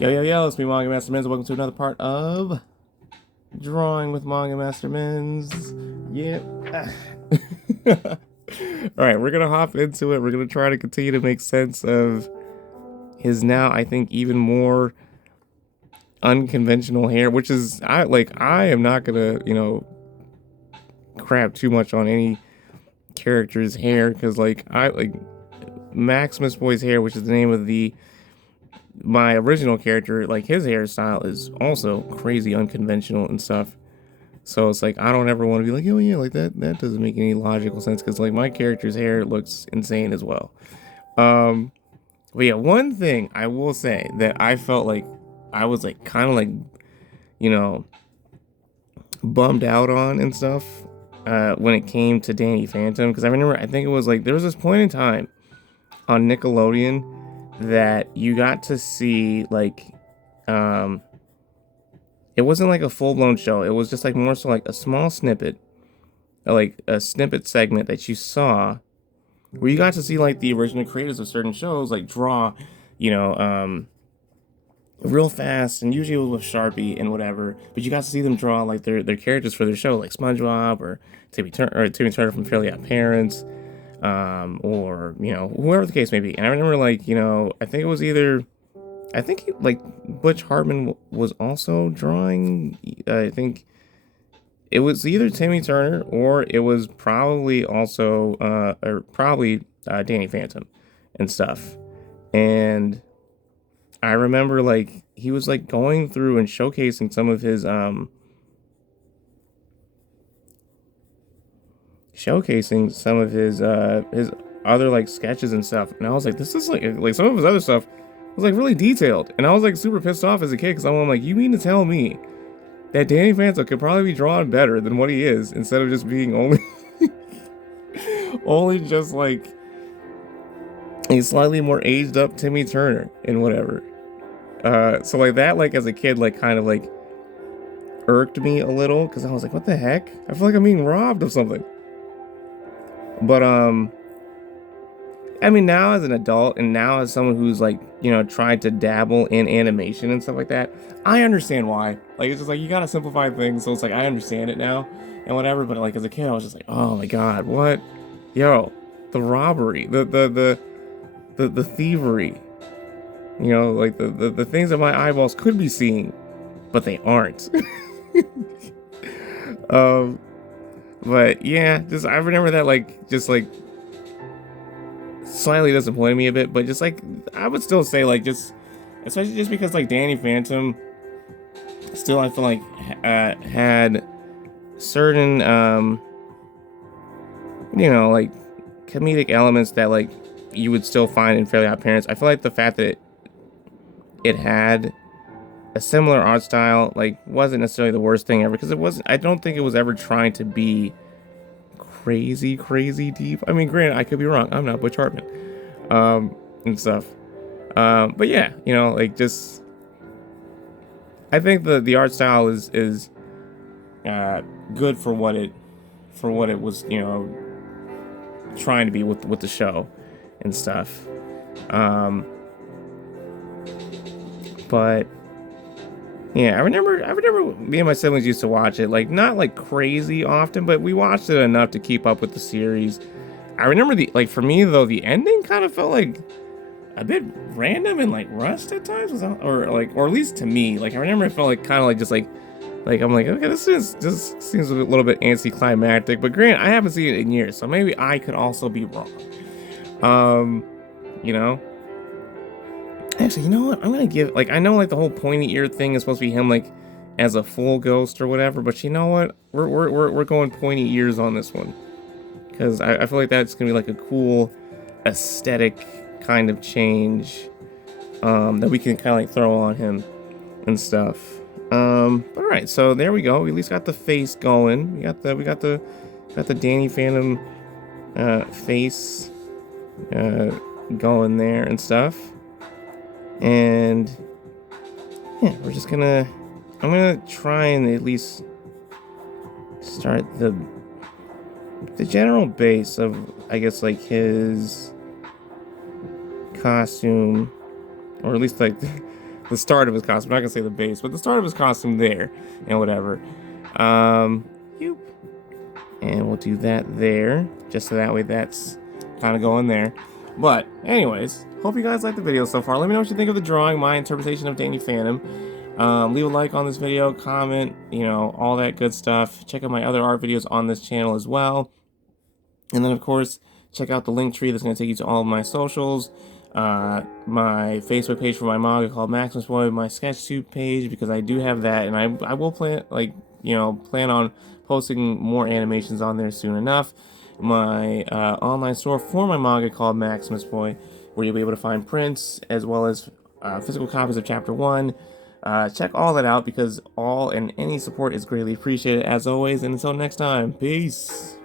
Yo, it's me, Manga Master Menz. Welcome to another part of Drawing with Manga Master Menz. Yep. Alright, we're gonna hop into it. We're gonna try to continue to make sense of his now, I think, even more unconventional hair, which is, I am not gonna, crap too much on any character's hair, because, Maximus Boy's hair, which is the name of my original character, like his hairstyle is also crazy unconventional and stuff. So it's like I don't ever want to be like, oh yeah, like that doesn't make any logical sense because like my character's hair looks insane as well. But yeah, one thing I will say that I felt like I was like kind of like, you know, bummed out on and stuff when it came to Danny Phantom, because I think it was like there was this point in time on Nickelodeon that you got to see it wasn't like a full-blown show. It was just like more so like a small snippet, like a snippet segment that you saw where you got to see like the original creators of certain shows like draw, you know, real fast, and usually it was with Sharpie and whatever, but you got to see them draw like their characters for their show, like SpongeBob or Timmy Turner from Fairly Odd Parents, or whoever the case may be. And I remember I think like Butch Hartman was also drawing. I think it was either Timmy Turner or it was probably also Danny Phantom and stuff. And I remember like he was like going through and showcasing some of his his other like sketches and stuff, and I was like, this is like some of his other stuff was like really detailed, and I was like super pissed off as a kid because I'm like, you mean to tell me that Danny Phantom could probably be drawn better than what he is instead of just being only only just like a slightly more aged up Timmy Turner and whatever. So like that, like as a kid, like kind of like irked me a little because I was like, what the heck? I feel like I'm being robbed of something. But I mean, now as an adult and now as someone who's like, tried to dabble in animation and stuff like that, I understand why. Like, it's just like you gotta simplify things, so it's like I understand it now and whatever. But like as a kid, I was just like, oh my god, what? Yo, the robbery, the thievery, like the things that my eyeballs could be seeing, but they aren't. But yeah, just I remember that just slightly disappointed me a bit, but just like I would still say like just especially just because like Danny Phantom still I feel like had certain like comedic elements that like you would still find in Fairly Odd Parents. I feel like the fact that it had a similar art style like wasn't necessarily the worst thing ever, because I don't think it was ever trying to be crazy deep. I mean, granted, I could be wrong. I'm not Butch Hartman, and stuff. But yeah, like just I think the art style is good for what it was, trying to be with the show and stuff. But yeah, I remember me and my siblings used to watch it, like not like crazy often, but we watched it enough to keep up with the series. I remember for me though, the ending kind of felt like a bit random and like rushed at times, or at least to me. Like I remember it felt like kind of like just like I'm like, okay, this seems a little bit anticlimactic. But granted, I haven't seen it in years, so maybe I could also be wrong. You know. Actually, you know what? I'm gonna give I know like the whole pointy ear thing is supposed to be him like as a full ghost or whatever, but you know what? We're going pointy ears on this one because I feel like that's gonna be like a cool aesthetic kind of change that we can kind of like throw on him and stuff. All right, so there we go. We at least got the face going. We got the Danny Phantom face going there and stuff. And yeah, I'm gonna try and at least start the general base of, I guess, like his costume, or at least like the start of his costume. I'm not gonna say the base, but the start of his costume there and whatever. Yoop. And we'll do that there, just so that way that's kind of going there. But anyways, hope you guys liked the video so far. Let me know what you think of the drawing, my interpretation of Danny Phantom. Leave a like on this video, comment, you know, all that good stuff. Check out my other art videos on this channel as well. And then, of course, check out the link tree that's going to take you to all of my socials. My Facebook page for my manga called Maximus Boy, my SketchTube page, because I do have that, and I will plan on posting more animations on there soon enough. My online store for my manga called Maximus Boy, where you'll be able to find prints as well as physical copies of Chapter 1. Check all that out because all and any support is greatly appreciated as always. And until next time, peace.